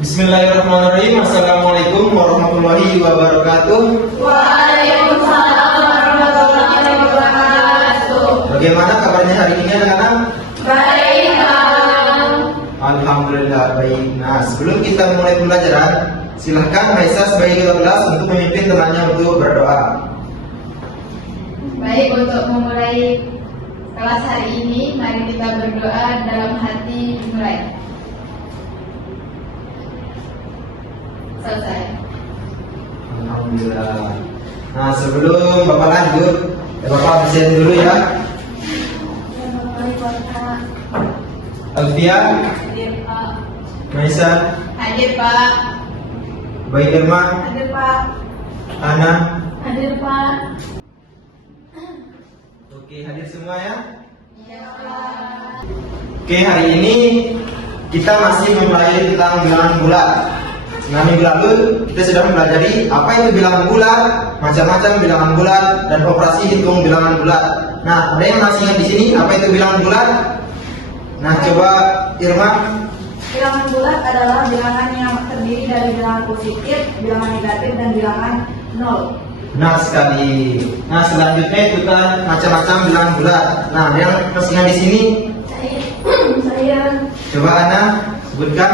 Bismillahirrahmanirrahim. Assalamualaikum warahmatullahi wabarakatuh. Waalaikumsalam warahmatullahi wabarakatuh. Bagaimana kabarnya hari ini anak-anak? Baik, Kang. Alhamdulillah baik. Nah, sebelum kita mulai pembelajaran, silahkan Maisa sebagai ketua kelas untuk memimpin temannya untuk berdoa. Baik, untuk memulai kelas hari ini, mari kita berdoa dalam hati dimulai. Selesai. Alhamdulillah. Nah, sebelum Bapak lanjut, Bapak absen dulu ya. Alfia, Hadir, Pak. Maisa, Hadir, Pak. Bayi Irma, Hadir, Pak. Ana. Hadir, Pak. Oke, hadir semua ya. Iya, Pak. Oke, hari ini kita masih mempelajari tentang bilangan bulat. Nah, minggu lalu kita sudah mempelajari apa itu bilangan bulat, macam-macam bilangan bulat, dan operasi hitung bilangan bulat. Nah, ada yang masih ingat di sini apa itu bilangan bulat? Nah, coba Irma. Bilangan bulat adalah bilangan yang terdiri dari bilangan positif, bilangan negatif, dan bilangan nol. Benar sekali. Nah, selanjutnya itu kan macam-macam bilangan bulat. Nah, ada yang masih ingat di sini? Saya Coba Ana sebutkan.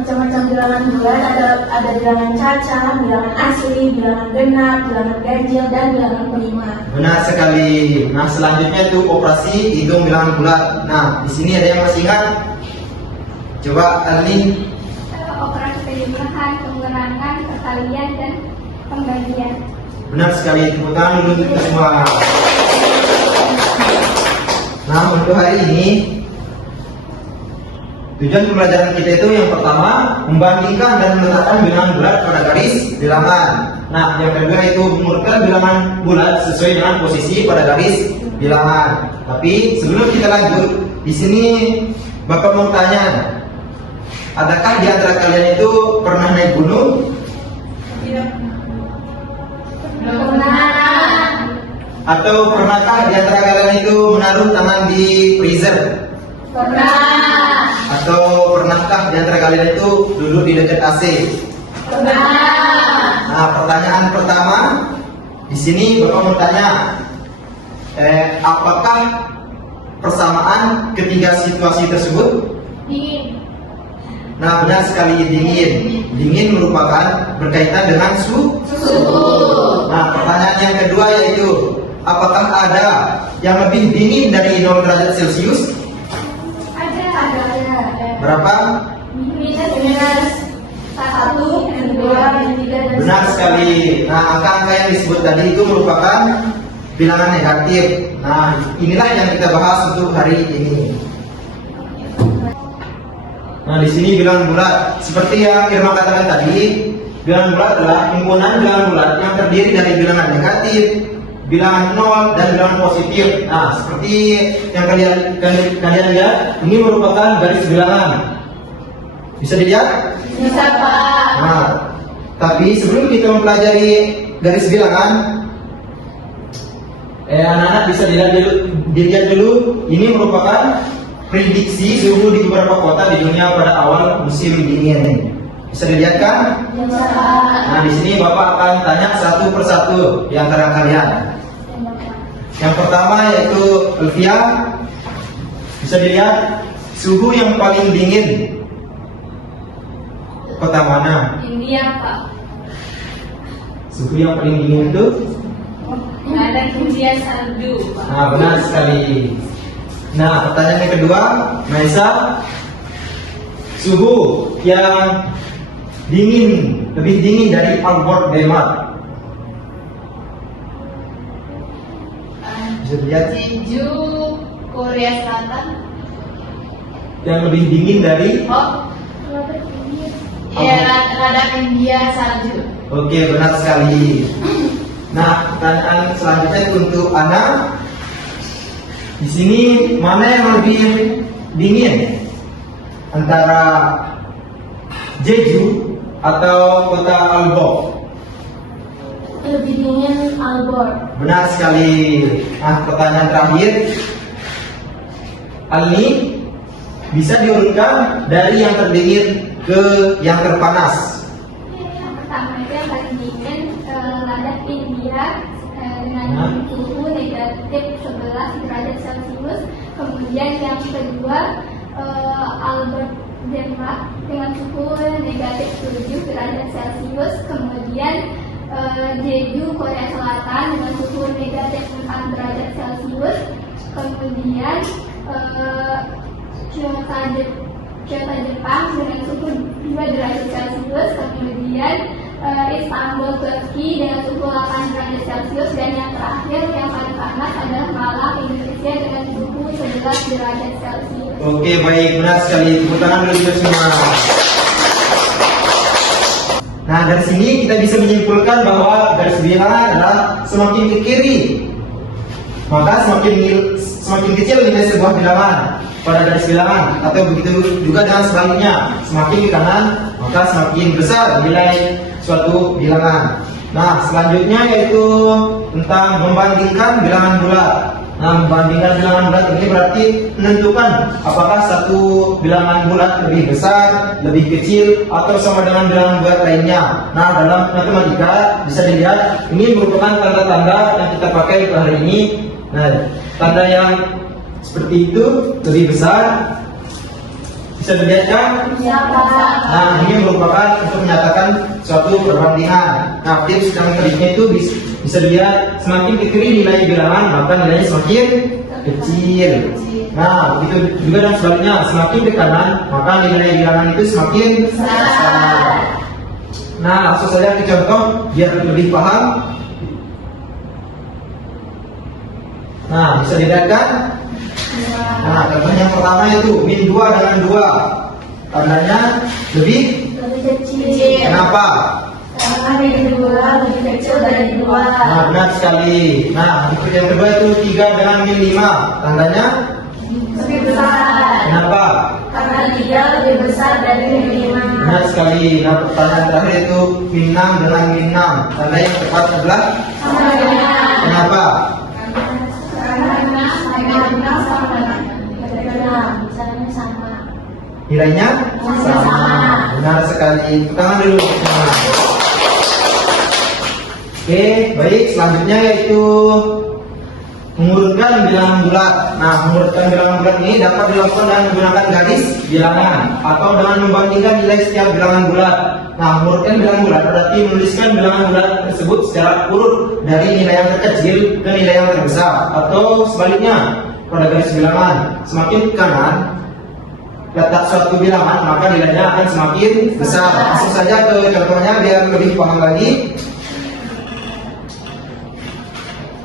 macam-macam bilangan bulat ada bilangan cacat, bilangan asli, bilangan genap, bilangan ganjil, dan bilangan prima. Benar sekali. Nah, selanjutnya itu operasi hitung bilangan bulat. Nah, di sini ada yang masih ingat? Coba Arlin. Operasi penjumlahan, pengurangan, perkalian, dan pembagian. Benar sekali. Tepuk tangan dulu untuk kita semua. Nah, untuk hari ini tujuan pembelajaran kita itu yang pertama membandingkan dan meletakkan bilangan bulat pada garis bilangan. Nah, yang kedua itu mengurutkan bilangan bulat sesuai dengan posisi pada garis bilangan. Tapi sebelum kita lanjut, di sini Bapak mau tanya, adakah di antara kalian itu pernah naik gunung? Belum pernah. Atau pernahkah di antara kalian itu menaruh tangan di freezer? Pernah. Atau pernahkah di antara kalian itu duduk di dekat AC? Pernah. Nah, pertanyaan pertama di sini Bapak mau tanya, apakah persamaan ketiga situasi tersebut? Dingin. Nah, benar sekali, dingin. Dingin merupakan berkaitan dengan suhu. Nah, pertanyaan yang kedua yaitu, apakah ada yang lebih dingin dari 0 derajat Celcius? Ada. Berapa? Minus 1, Dan dua, dan tiga, dan Benar satu. sekali. Nah, angka-angka yang disebut tadi itu merupakan bilangan negatif. Nah, inilah yang kita bahas untuk hari ini. Nah, di sini bilangan bulat. Seperti yang Irma katakan tadi, bilangan bulat adalah himpunan bilangan bulat yang terdiri dari bilangan negatif, bilangan nol, dan bilangan positif. Nah, seperti yang kalian lihat, ini merupakan garis bilangan. Bisa dilihat? Bisa, Pak. Nah, tapi sebelum kita mempelajari garis bilangan, anak-anak bisa dilihat dulu. Ini merupakan prediksi suhu di beberapa kota di dunia pada awal musim dingin. Bisa dilihat kan? Bisa, Pak. Nah, di sini Bapak akan tanya satu persatu di antara kalian. Yang pertama yaitu Elvia. Bisa dilihat suhu yang paling dingin kota mana? India, Pak. Suhu yang paling dingin itu? Ada India salju, Pak. Nah, benar sekali. Nah, pertanyaan yang kedua, Maisa, suhu yang dingin, lebih dingin dari Albert Denmark. Bisa dilihat Jeju, Korea Selatan. yang lebih dingin dari. Oh, ya, radar India salju. Oke, benar sekali. Nah, pertanyaan selanjutnya itu untuk Ana. Di sini mana yang lebih dingin antara Jeju atau kota Aalborg? lebih dingin Aalborg. Benar sekali. Nah, pertanyaan terakhir, Ali, bisa diurutkan dari yang terdingin ke yang terpanas. Yang pertama itu yang paling dingin, lada India dengan suhu negatif 11 derajat Celcius. Kemudian yang kedua Albert Denmark dengan suhu negatif 7 derajat Celcius. Kemudian Jeju Korea Selatan dengan suhu negatif 4 derajat Celcius. Kemudian Kyoto Jepang dengan suhu 2 derajat Celcius. Kemudian Istanbul Turki dengan suhu 8 derajat Celcius. Dan yang terakhir yang paling panas adalah Malang Indonesia dengan suhu 11 derajat Celcius. Oke, baik, benar sekali. Tepuk tangan dulu kita semua. Nah, dari sini kita bisa menyimpulkan bahwa garis bilangan adalah semakin ke kiri, maka semakin kecil nilai sebuah bilangan pada garis bilangan, atau begitu juga dengan sebaliknya, semakin ke kanan maka semakin besar nilai suatu bilangan. Nah, selanjutnya yaitu tentang membandingkan bilangan bulat. Nah, membandingkan bilangan bulat ini berarti menentukan apakah satu bilangan bulat lebih besar, lebih kecil, atau sama dengan bilangan bulat lainnya. Nah, dalam matematika bisa dilihat ini merupakan tanda-tanda yang kita pakai pada hari ini. Nah, tanda yang seperti itu lebih besar, bisa dilihat kan? Nah, ini merupakan untuk menyatakan suatu perbandingan. Nah, tips yang berikutnya itu bisa dilihat semakin ke kiri nilai bilangan maka nilainya semakin kecil. Nah, begitu juga dan sebaliknya, semakin ke kanan maka nilai bilangan itu semakin besar. Nah, langsung saja ke contoh biar lebih paham. Nah, bisa dilihat kan? Nah, contoh yang pertama itu min 2 dengan 2. Tandanya lebih kecil. kenapa? Karena min 2 lebih kecil dari 2. Nah, benar sekali. Nah, berikut yang kedua itu 3 dengan min 5. Tandanya Lebih besar. kenapa? Karena 3 lebih besar dari min 5. Benar sekali. Nah, pertanyaan terakhir itu min 6 dengan min 6. Tanda yang tepat adalah Sama dengan. kenapa? Nilainya sama. Benar sekali. Tepuk tangan dulu semua. Oke, baik. Selanjutnya yaitu mengurutkan bilangan bulat. Nah, mengurutkan bilangan bulat ini dapat dilakukan dengan menggunakan garis bilangan atau dengan membandingkan nilai setiap bilangan bulat. Nah, mengurutkan bilangan bulat berarti menuliskan bilangan bulat tersebut secara urut dari nilai yang terkecil ke nilai yang terbesar, atau sebaliknya pada garis bilangan semakin ke kanan letak suatu bilangan maka nilainya akan semakin besar. Langsung saja ke contohnya biar lebih paham lagi.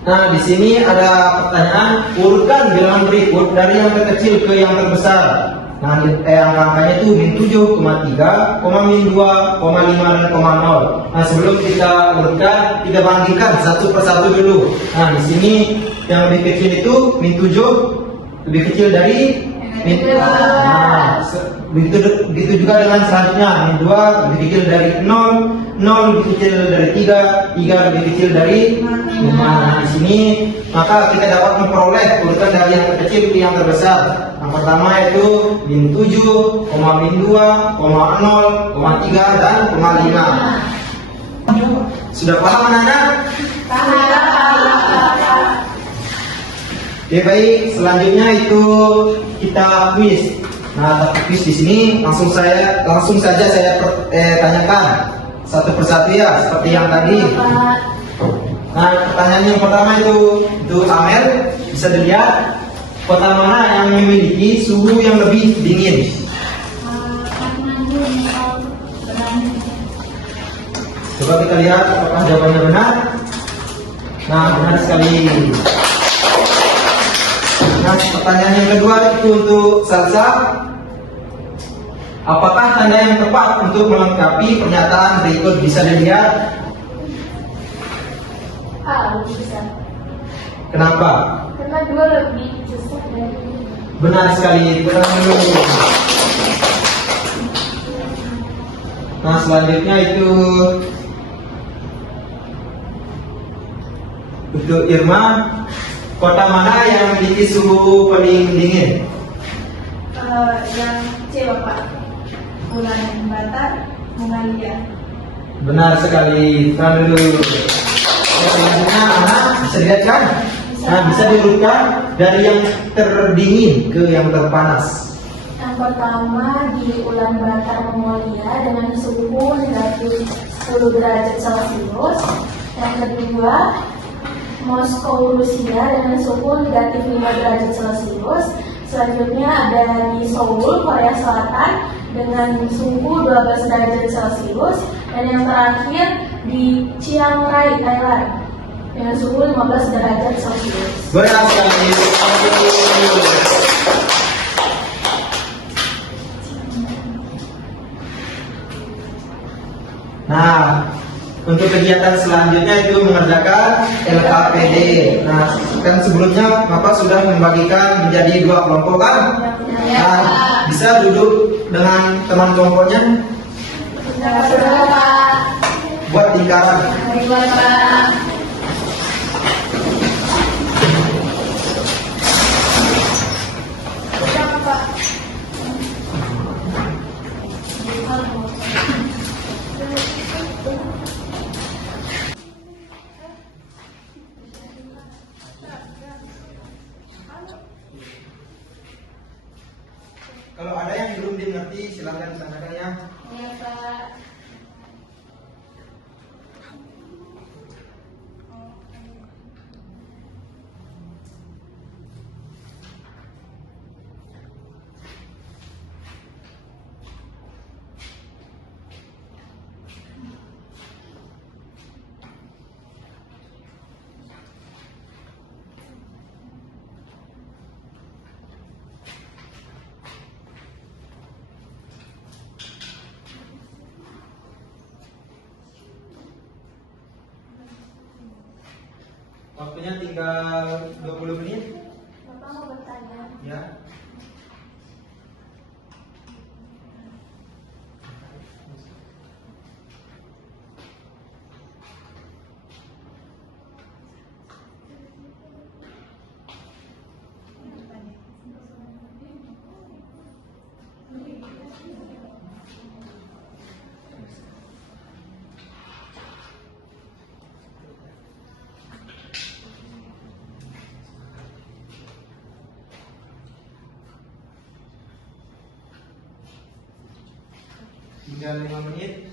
Nah, di sini ada pertanyaan, urutkan bilangan berikut dari yang terkecil ke yang terbesar. Nah, angkanya itu min 7,3, min 2, 5 dan 0. Nah, sebelum kita urutkan, kita bandingkan satu persatu dulu. Nah, di sini yang lebih kecil itu min 7 lebih kecil dari min 2. Nah, begitu juga dengan selanjutnya, min 2 lebih kecil dari 0, 0 lebih kecil dari 3, 3 lebih kecil dari 5. Nah, di sini maka kita dapat memperoleh urutan dari yang terkecil ke yang terbesar. Yang pertama itu min 7, min 2, 0, 3 dan 5. Sudah paham anak-anak? Oke, baik. Selanjutnya itu kita quiz. Nah, quiz di sini langsung saja saya tanyakan satu persatu ya, seperti yang tadi. Nah, pertanyaan yang pertama itu Amel, bisa dilihat kota mana yang memiliki suhu yang lebih dingin? Coba kita lihat apakah jawabannya benar. Nah, benar sekali. Nah, pertanyaan yang kedua itu untuk Salsa. Apakah tanda yang tepat untuk melengkapi pernyataan berikut? Bisa dilihat. Lebih besar. Kenapa? Karena 2 lebih besar dari. Benar sekali. Benar dulu. Nah, selanjutnya itu untuk Irma. Kota mana yang memiliki suhu paling dingin? Yang C Bapak. Bulan Batar, Mongalia. Benar sekali. Tahan dulu. Selanjutnya anak bisa dilihat kan? Nah, bisa diurutkan dari yang terdingin ke yang terpanas. Yang pertama di Ulan Batar, Mongolia dengan suhu negatif 10 derajat Celcius. Yang kedua Moskow, Rusia dengan suhu negatif 5 derajat Celcius. Selanjutnya ada di Seoul, Korea Selatan dengan suhu 12 derajat Celcius. Dan yang terakhir di Chiang Rai, Thailand dengan suhu 15 derajat Celcius. Benar sekali. Nah, untuk kegiatan selanjutnya itu mengerjakan LKPD. Nah, kan sebelumnya Bapak sudah membagikan menjadi 2 kelompok kan? Nah, bisa duduk dengan teman kelompoknya buat lingkaran. Kalau ada yang belum dimengerti silakan ditanyakan ya. Iya, Pak. Waktunya tinggal 20 menit. Bapak mau bertanya? Ya. Tinggal 5 menit.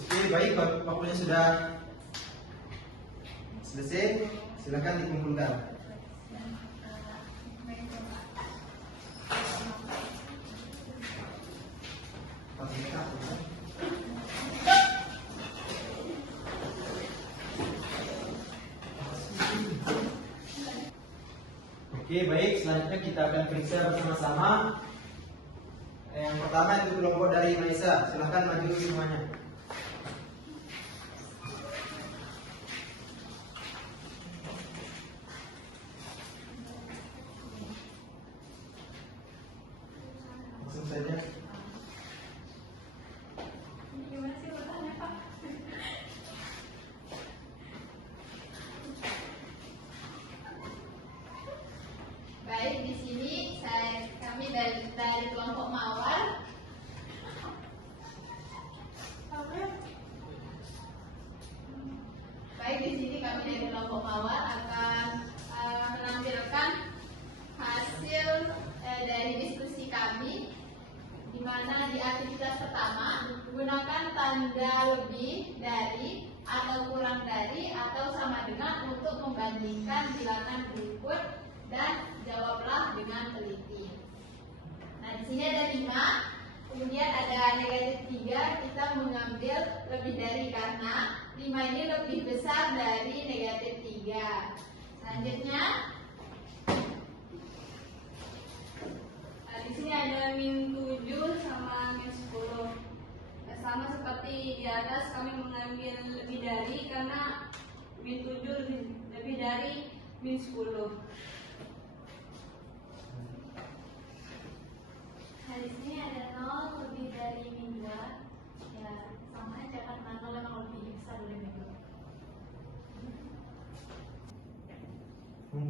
Oke, baik, waktunya sudah selesai. Silakan dikumpulkan. Oke, baik, selanjutnya kita akan periksa bersama-sama. Yang pertama itu kelompok dari Maisa. Silahkan maju semuanya. Langsung saja. Baik, di sini kami dari kelompok Mawar. Baik, di sini kami dari kelompok Mawar akan menampilkan hasil dari diskusi kami, di mana di aktivitas pertama gunakan tanda lebih dari atau kurang dari atau sama dengan untuk membandingkan bilangan berikut dan jawablah dengan teliti. Nah, di sini ada 5, kemudian ada negatif 3, kita mengambil lebih dari karena 5 ini lebih besar dari negatif 3. Selanjutnya, Nah, di sini ada min 7 sama min 10. Sama seperti di atas, kami mengambil lebih dari karena min 7 lebih dari min 10.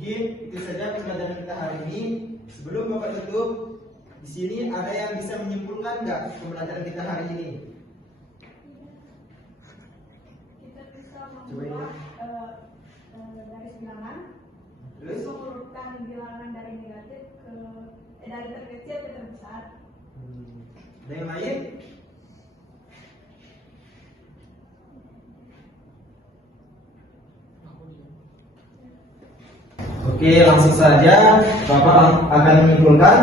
Mungkin itu saja pembelajaran kita hari ini. Sebelum Bapak tutup, di sini ada yang bisa menyimpulkan nggak pembelajaran kita hari ini? Kita bisa Coba ini. membuat garis bilangan, Terus? mengurutkan bilangan dari negatif ke dari terkecil ke terbesar. Ada yang lain? Oke, langsung saja Bapak akan menyimpulkan.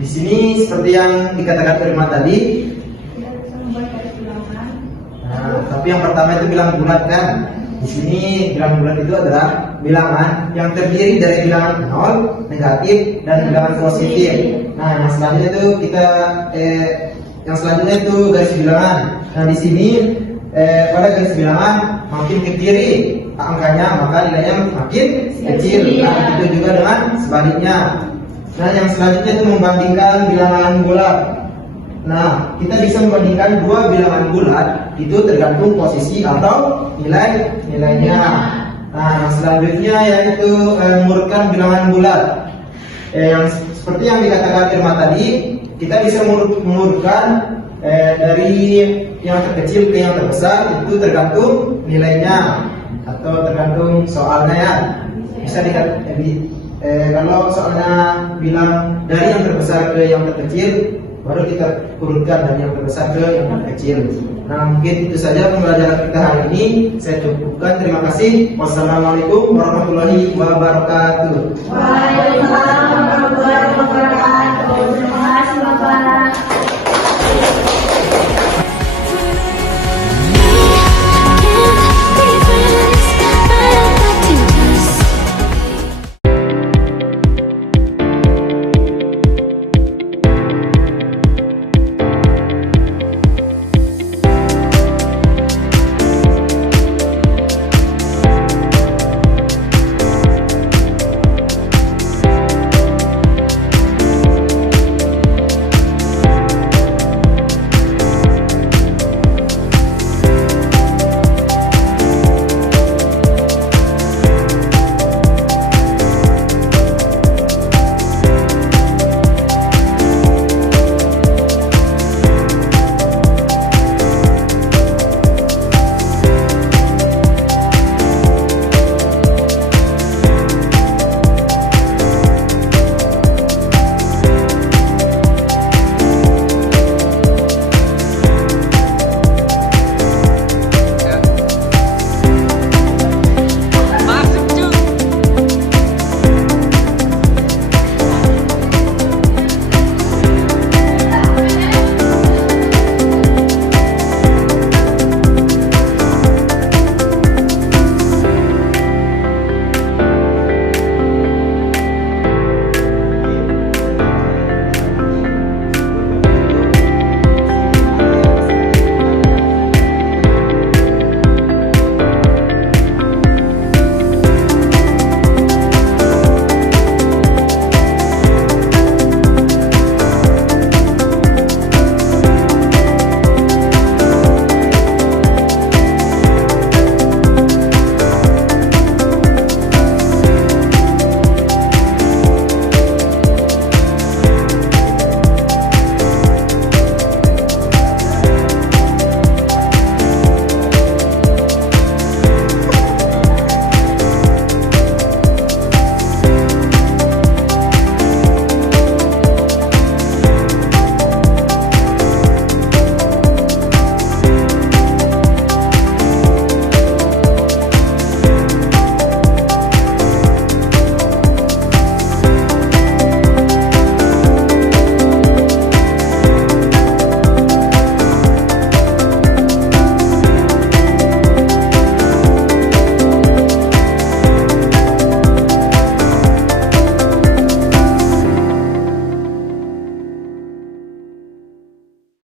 Di sini seperti yang dikatakan Irma tadi. Kita bisa membuat garis bilangan. Nah, tapi yang pertama itu bilangan bulat kan. Di sini bilangan bulat itu adalah bilangan yang terdiri dari bilangan 0, negatif, dan bilangan positif. Nah, yang selanjutnya itu yang selanjutnya itu garis bilangan. Nah, di sini pada garis bilangan makin ke kiri angkanya, maka nilainya makin kecil. Nah, itu juga dengan sebaliknya. Nah, yang selanjutnya itu membandingkan bilangan bulat. Nah, kita bisa membandingkan dua bilangan bulat itu tergantung posisi atau nilainya. Nah, yang selanjutnya yaitu mengurutkan bilangan bulat. Yang seperti yang dikatakan Irma tadi, kita bisa mengurutkan dari yang terkecil ke yang terbesar itu tergantung nilainya atau tergantung soalnya ya. Bisa kalau soalnya bilang dari yang terbesar ke yang terkecil, baru kita urutkan dari yang terbesar ke yang terkecil. Nah, mungkin itu saja pembelajaran kita hari ini. Saya cukupkan. Terima kasih. Wassalamualaikum warahmatullahi wabarakatuh.